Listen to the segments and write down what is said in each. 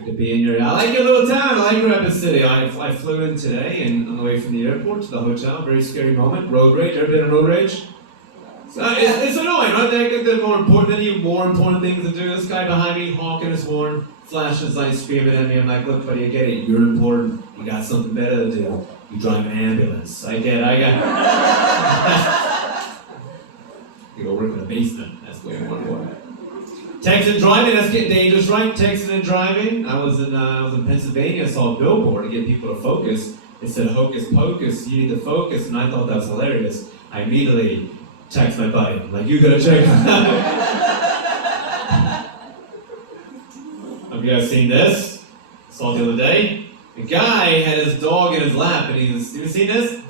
Good to be in your. I like your little town. I like Rapid City. I flew in today and on the way from the airport to the hotel. Very scary moment. Road rage. Ever been in road rage? So it's annoying, right? They get the more important things to do. This guy behind me honking his horn, flashing his lights, screaming at me. I'm like, look, buddy, I get it. You're important. You got something better to do. You drive an ambulance. I got. You go work in a basement. That's where you want to work. Texting and driving, that's getting dangerous, right? Texting and driving. I was in Pennsylvania, I saw a billboard to get people to focus. It said, hocus pocus, you need to focus, and I thought that was hilarious. I immediately text my buddy, I'm like, you gotta check it out. Have you guys seen this? I saw it the other day. A guy had his dog in his lap, and you seen this?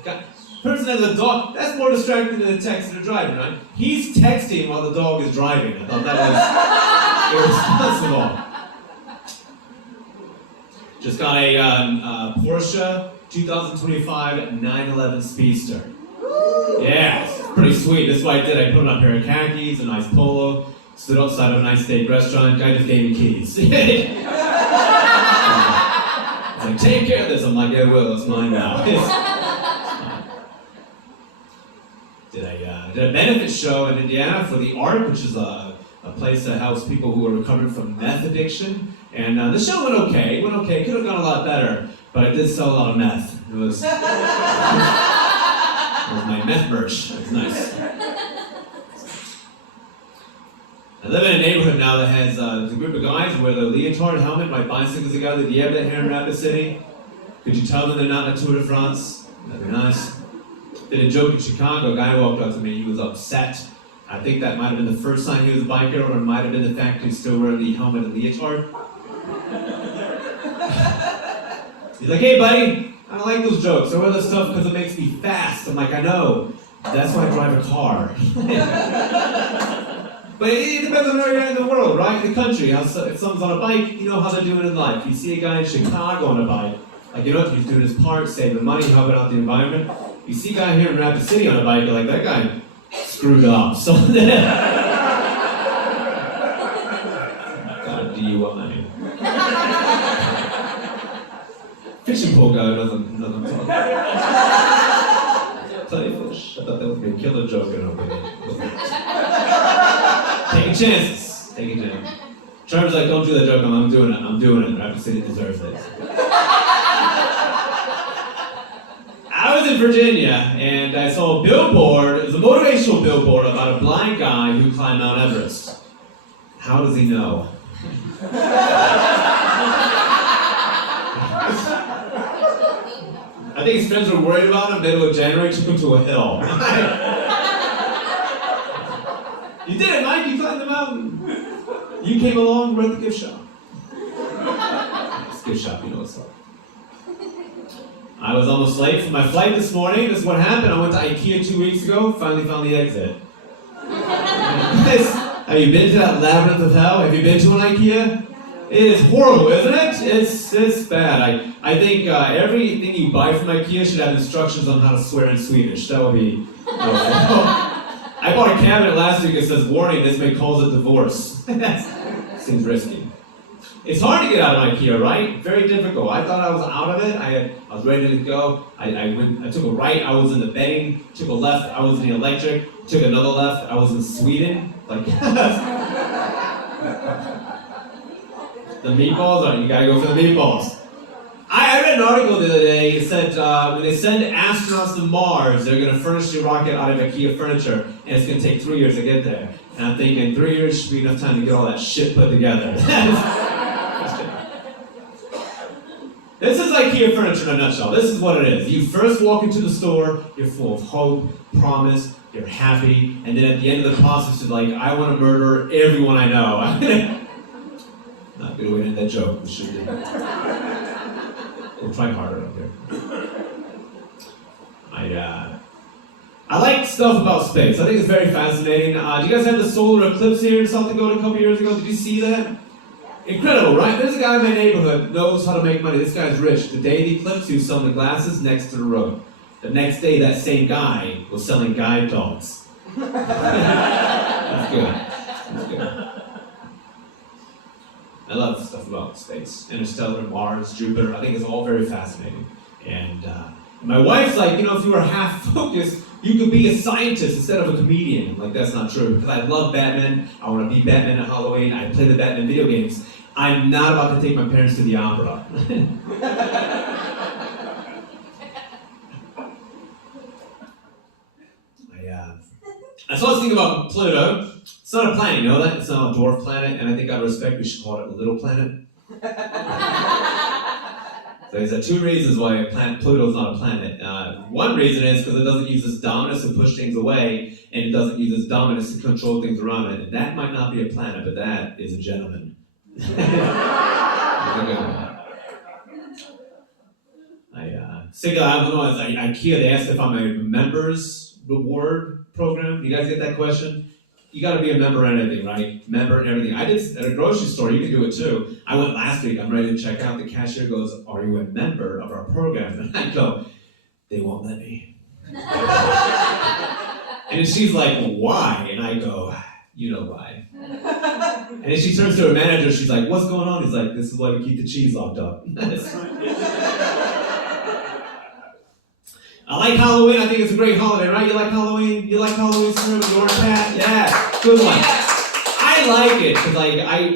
Person has a dog, that's more distracting than the texting or driving, right? He's texting while the dog is driving. I thought that was irresponsible. Just got a Porsche 2025 911 Speedster. Yeah, it's pretty sweet. That's what I did. I put on a pair of khakis, a nice polo, stood outside of a nice steak restaurant, guy just gave me keys. He's like, take care of this. I'm like, yeah, well, it's mine now. Did a benefit show in Indiana for the ARC, which is a place that helps people who are recovering from meth addiction. And the show went okay. It could have gone a lot better, but I did sell a lot of meth. It was my meth merch. It was nice. I live in a neighborhood now that has a group of guys who wear the leotard helmet, ride bicycles together. Do you have that here in Rapid City? Could you tell them they're not in a Tour de France? That'd be nice. Did a joke in Chicago, a guy walked up to me, he was upset. I think that might have been the first time he was a biker, or it might have been the fact he was still wearing the helmet and leotard. He's like, hey buddy, I don't like those jokes. I wear this stuff because it makes me fast. I'm like, I know. That's why I drive a car. But it depends on where you're at in the world, right? In the country. If someone's on a bike, you know how they're doing in life. You see a guy in Chicago on a bike, like, you know, if he's doing his part, saving money, helping out the environment. You see a guy here in Rapid City on a bike, you're like, that guy screwed up. So God, DUI. Fishing pole guy doesn't talk. Plenty fish. I thought that was going to be a killer joke. Taking chances. Taking chances. Trevor's like, don't do that joke. I'm doing it. I'm doing it. Rapid City deserves it. I was in Virginia, and I saw a billboard. It was a motivational billboard about a blind guy who climbed Mount Everest. How does he know? I think his friends were worried about him. Middle of January, took him to a hill. You did it, Mike. You climbed the mountain. You came along. We're at the gift shop. It's gift shop. You know what's up. I was almost late for my flight this morning. This is what happened. I went to IKEA 2 weeks ago, finally found the exit. Have you been to that labyrinth of hell? Have you been to an IKEA? It is horrible, isn't it? It's bad. I think everything you buy from IKEA should have instructions on how to swear in Swedish. That would be... I bought a cabinet last week that says, warning, this may cause a divorce. Seems risky. It's hard to get out of IKEA, right? Very difficult. I thought I was out of it. I was ready to go. I took a right, I was in the bedding. Took a left, I was in the electric. Took another left, I was in Sweden. Like, the meatballs, you gotta go for the meatballs. I read an article the other day. It said when they send astronauts to Mars, they're gonna furnish the rocket out of IKEA furniture, and it's gonna take 3 years to get there. And I'm thinking 3 years should be enough time to get all that shit put together. This is IKEA furniture in a nutshell. This is what it is. You first walk into the store, you're full of hope, promise, you're happy, and then at the end of the process, you're like, I want to murder everyone I know. Not good way to end that joke. We should do. We'll try harder up here. I like stuff about space. I think it's very fascinating. Do you guys have the solar eclipse here in South Dakota a couple years ago? Did you see that? Incredible, right? There's a guy in my neighborhood knows how to make money. This guy's rich. The day of the eclipse, he was selling the glasses next to the road. The next day, that same guy was selling guide dogs. That's good. That's good. I love stuff about space, interstellar, Mars, Jupiter. I think it's all very fascinating. And my wife's like, if you were half focused, you could be a scientist instead of a comedian. I'm like, that's not true, because I love Batman. I want to be Batman at Halloween. I play the Batman video games. I'm not about to take my parents to the opera. So I was thinking about Pluto. It's not a planet, you know that? It's not a dwarf planet, and I think out of respect we should call it a little planet. So there's two reasons why Pluto's not a planet. One reason is because it doesn't use its dominance to push things away, and it doesn't use its dominance to control things around it. And that might not be a planet, but that is a gentleman. IKEA, they asked if I'm a members reward program. You guys get that question? You got to be a member in anything, right? Member in everything. I did at a grocery store. You can do it too. I went last week. I'm ready to check out. The cashier goes, "Are you a member of our program?" And I go, "They won't let me." And then she's like, "Well, why?" And I go, "You know why." And then she turns to her manager. She's like, "What's going on?" He's like, "This is why we keep the cheese locked up." I like Halloween. I think it's a great holiday, right? You like Halloween? You like Halloween spirit with the orange hat? Yeah, good one. I like it because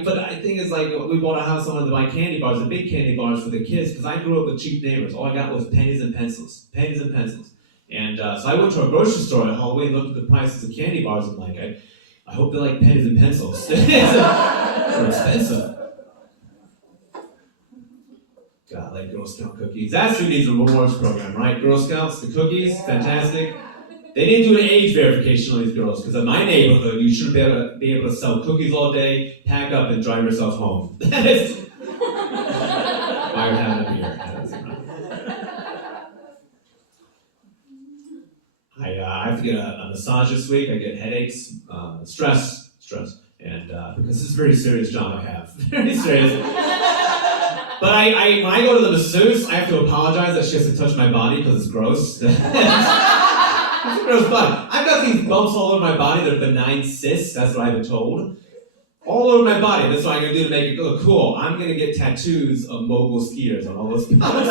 but I think it's like we bought a house. I wanted to buy candy bars, the big candy bars for the kids, because I grew up with cheap neighbors. All I got was pennies and pencils, And so I went to a grocery store at Halloween, looked at the prices of candy bars, and like I hope they like pennies and pencils. They're expensive. God, like Girl Scout cookies. That's who needs a rewards program, right? Girl Scouts, the cookies, fantastic. They didn't do an age verification on these girls, because in my neighborhood, you should be able to sell cookies all day, pack up, and drive yourself home. That is why we're having a beer. I have to get a massage this week. I get headaches, stress, and because this is a very serious job I have, very serious. But when I go to the masseuse, I have to apologize that she has to touch my body because it's gross. It's a gross body. I've got these bumps all over my body. They're benign cysts. That's what I've been told. All over my body. That's what I'm going to do to make it look cool. I'm going to get tattoos of mogul skiers on all those bumps.